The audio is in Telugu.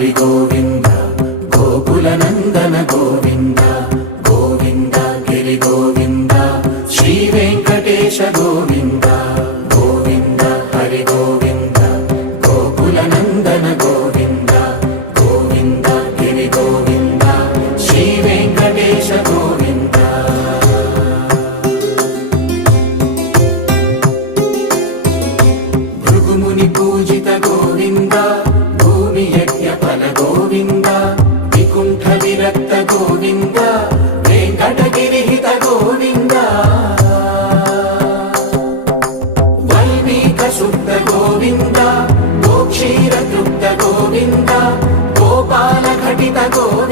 హరి గోవింద గోకుల నందన గోవింద గోవింద గిరి గోవింద శ్రీ వెంకటేశ గోవింద గోవింద హరి గోవింద గోకుల నందన గోవింద గోవింద గిరి గోవింద శ్రీ వెంకటేశ గోవింద భృగుముని పూజిత గోవింద భూమి యజ్ఞ ఫల గోవింద వికుంఠ విరక్త గోవింద వెంకటగిరిహిత గోవింద వల్మీక శుద్ధ గోవింద గోక్షీర తృప్త గోవింద గోపాల ఘటిత గోవింద